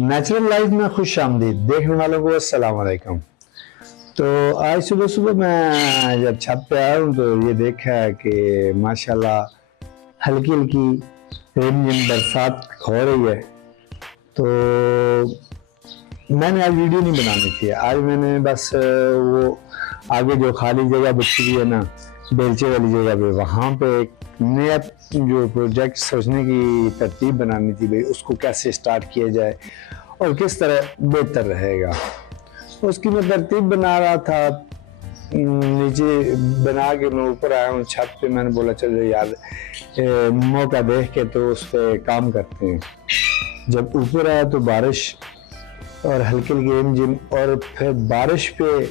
Natural life में खुश आमदीद देखने वालों को अस्सलाम वालेकुम। तो आज सुबह सुबह मैं जब छत पे आया हूँ तो ये देखा कि माशाल्लाह हल्की हल्की रिमझिम बरसात हो रही है। तो मैंने आज वीडियो नहीं बनानी थी, आज मैंने बस वो आगे जो खाली जगह बची हुई है ना, बेलचे वाली जगह पे, वहाँ पे एक नया जो प्रोजेक्ट सोचने की तरतीब बनानी थी भाई, उसको कैसे स्टार्ट किया जाए और किस तरह बेहतर रहेगा। उसकी मैं तरतीब बना रहा था। नीचे बना के मैं ऊपर आया हूँ छत पे। मैंने बोला चलो यार मौका देख के तो उस पर काम करते हैं। जब ऊपर आया तो बारिश और हल्की हल्की रिमझिम, और फिर बारिश पे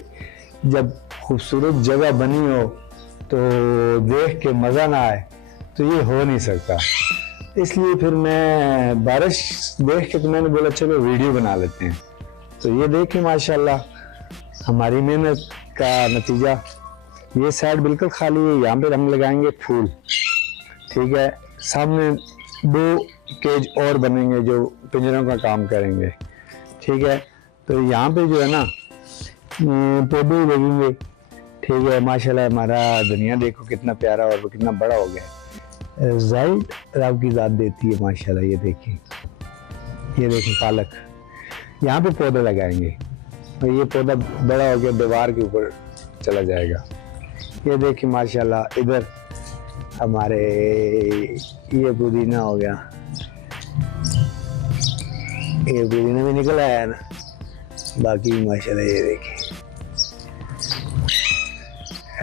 जब खूबसूरत जगह बनी हो तो देख के मज़ा ना आए तो ये हो नहीं सकता। इसलिए फिर मैं बारिश देख के तो मैंने बोला चलो वीडियो बना लेते हैं। तो ये देखें माशाल्लाह हमारी मेहनत का नतीजा। ये साइड बिल्कुल खाली है, यहाँ पे हम लगाएंगे फूल, ठीक है। सामने 2 केज और बनेंगे जो पिंजरों का काम करेंगे, ठीक है। तो यहाँ पे जो है ना पौधे लगेंगे, ठीक है। माशाल्लाह हमारा दुनिया देखो कितना प्यारा और कितना बड़ा हो गया। रिजल्ट रब की ज़ात देती है माशाल्लाह। ये देखें पालक, यहाँ पे पौधे लगाएंगे और ये पौधा बड़ा हो गया दीवार के ऊपर चला जाएगा। ये देखिए माशाल्लाह इधर हमारे ये पुदीना हो गया, ये पुदीना भी निकल आया ना। बाकी माशाल्लाह ये देखिए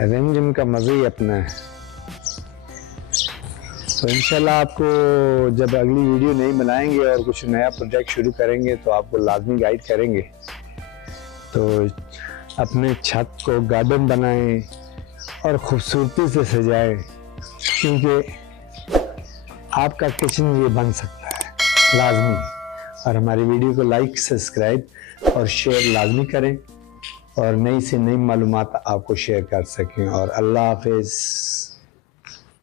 रिमझिम का मज़ा ही अपना है। तो इंशाल्लाह आपको जब अगली वीडियो नहीं बनाएंगे और कुछ नया प्रोजेक्ट शुरू करेंगे तो आपको लाजमी गाइड करेंगे। तो अपने छत को गार्डन बनाएं और ख़ूबसूरती से सजाएं, क्योंकि आपका किचन ये बन सकता है लाजमी। और हमारी वीडियो को लाइक, सब्सक्राइब और शेयर लाजमी करें और नई से नई मालूमात आपको शेयर कर सकें। और अल्लाह हाफिज़।